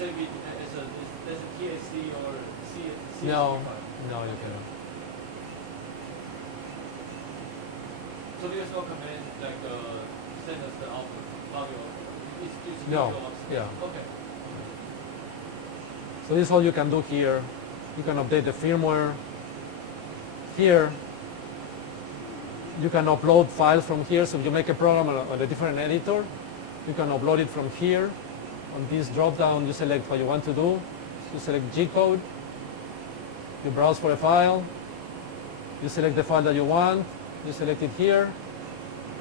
save it as a TSC or CSV No, file? no, you cannot. So there's no command like send us the output, audio output. It's No, visual upstairs. yeah. Okay. So this is all you can do here. You can update the firmware. Here, you can upload files from here. So if you make a program on a different editor, you can upload it from here. On this drop-down, you select what you want to do. You select G-code. You browse for a file. You select the file that you want. You select it here.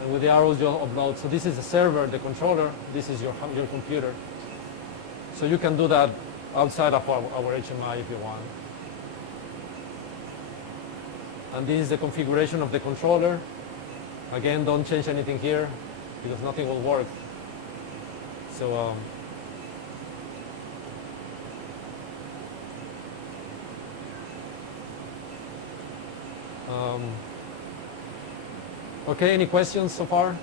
And with the arrows, you upload. So this is the server, the controller. This is your computer. So you can do that outside of our HMI if you want. And this is the configuration of the controller. Again, don't change anything here because nothing will work. So okay, any questions so far?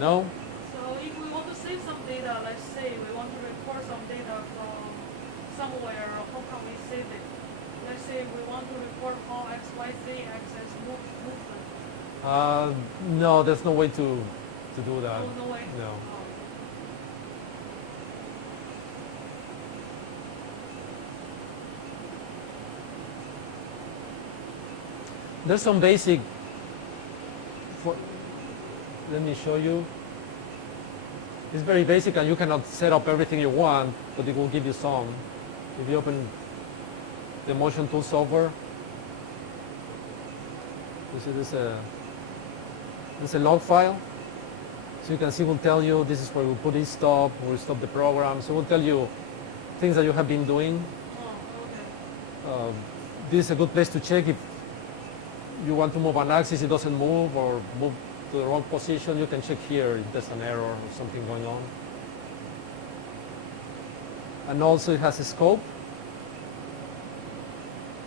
No? So if we want to save some data, let's say we want to record some data from somewhere, how can we save it? Let's say we want to record how XYZ axis movement. No, there's no way to do that. Oh, no way? No. Oh. There's some basic, let me show you. It's very basic and you cannot set up everything you want, but it will give you some. If you open the motion tool software, you see there's a log file. So you can see it will tell you this is where we put this stop, we'll stop the program. So it will tell you things that you have been doing. Oh, okay. This is a good place to check if you want to move an axis, it doesn't move, or move to the wrong position. You can check here if there's an error or something going on. And also it has a scope.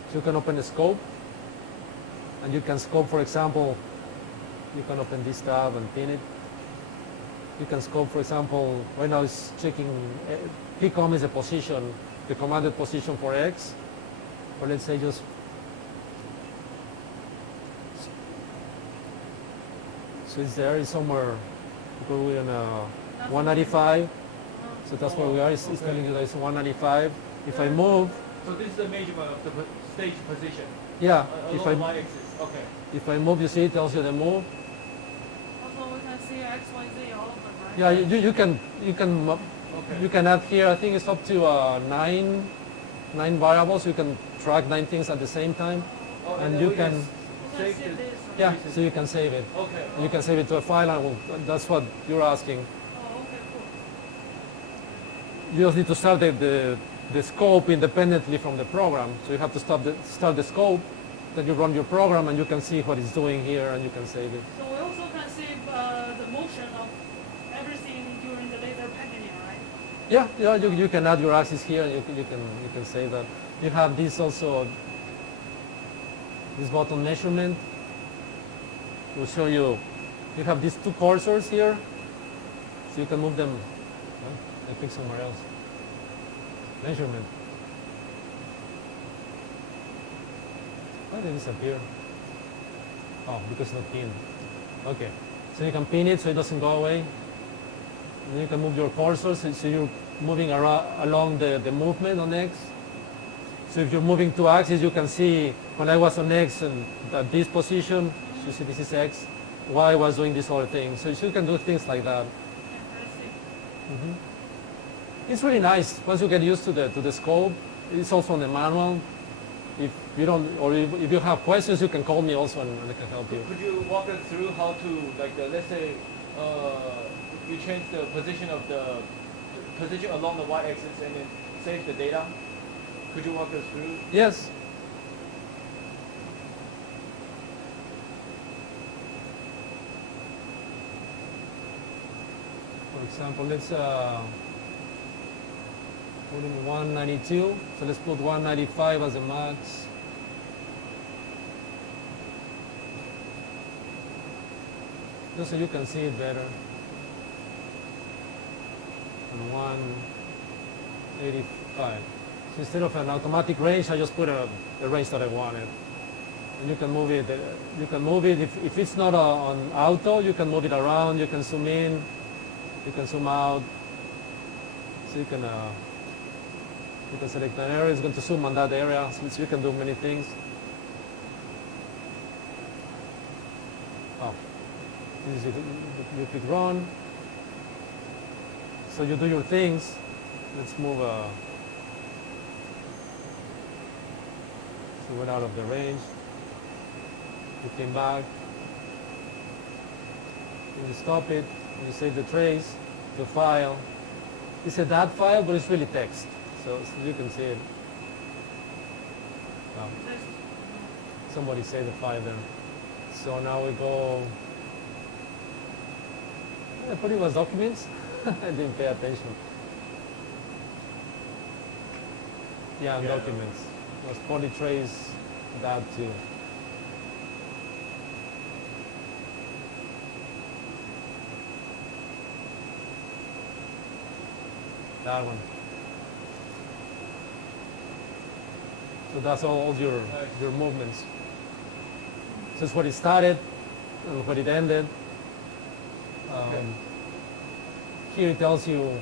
So you can open the scope. And you can scope, for example, you can open this tab and pin it. You can scope, for example, right now it's checking, PCOM is a position, the commanded position for X. Or let's say just so it's there, it's somewhere, we're on 195, so that's where we are, it's telling you that it's 195. If I move... So this is the measurement of the stage position? Yeah. Along the y-axis, okay. If I move, you see it tells you the move. Also we can see X, Y, Z, all of them, right? Yeah, you can add here, I think it's up to nine variables, you can track 9 things at the same time. Oh, and you can... save see the... this. Yeah, so you can save it. Okay. You can save it to a file, and that's what you're asking. Oh, okay, cool. You just need to start the scope independently from the program. So you have to start the scope, then you run your program, and you can see what it's doing here, and you can save it. So we also can save the motion of everything during the laser packaging, right? Yeah, you can add your axis here, and you can save that. You have this also, this button measurement. We'll show you. You have these 2 cursors here, so you can move them. I pick somewhere else. Measurement. Why did it disappear? Oh, because it's not pinned. Okay, so you can pin it so it doesn't go away. And then you can move your cursors so you're moving along the movement on X. So if you're moving 2 axes, you can see when I was on X and at this position, you see this is X, Y was doing this other thing. So you can do things like that. Interesting. It's really nice once you get used to the scope. It's also on the manual. If you don't, or if you have questions, you can call me also and I can help you. Could you walk us through how to, like, let's say you change the position of the position along the y-axis and then save the data? Could you walk us through? Yes. For example, let's put in 192. So let's put 195 as a max. Just so you can see it better. And 85. So instead of an automatic range, I just put the range that I wanted. And you can move it. You can move it. If it's not on auto, you can move it around. You can zoom in. You can zoom out. So you can select an area. It's going to zoom on that area. So you can do many things. Oh, this is you click run. So you do your things. Let's move. So went out of the range. You came back. You stop it. You save the trace, the file. It's a .dat file, but it's really text. So you can see it. Somebody saved the file there. So now we go. I put it was documents. I didn't pay attention. Yeah, documents. It was polytrace that too. That one. So that's all your movements. So it's what it started and what it ended. Here it tells you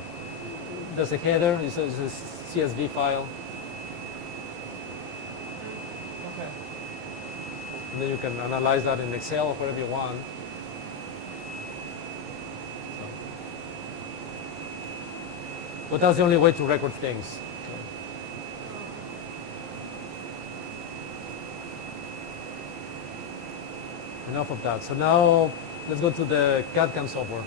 there's a header. It's a CSV file. Okay. And then you can analyze that in Excel or whatever you want. But that's the only way to record things. Enough of that. So now let's go to the CAD/CAM software.